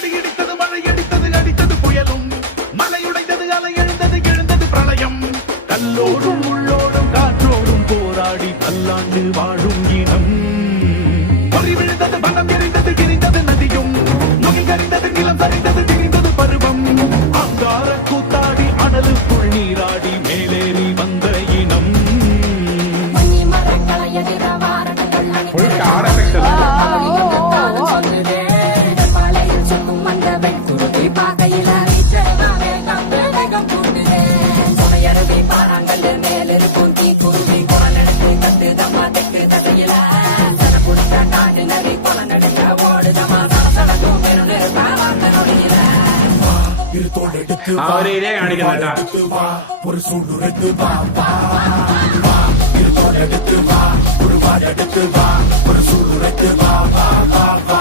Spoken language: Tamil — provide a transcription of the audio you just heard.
இடி இடித்தது மழை அடித்தது அடித்தது புயலும் மலையுடைந்தது அலை எழுந்தது எழுந்தது பிரளயம் கல்லோடும் உள்ளோடும் காற்றோடும் போராடி பல்லாண்டு வாழும் இனம் பொறி விழுந்தது பணம் எரிந்தது எரிந்தது நதியும் நுகை கறிந்தது நிலம் சரிந்தது திரிந்தது பருவம் அங்கார கூத்தாடி அனலுக்குள் நீராடி மேலேறி வந்த இனம் அவரே காணிக்கா ஒரு சூடு வா ஒரு வாடெடுத்து வா ஒரு சூடு வா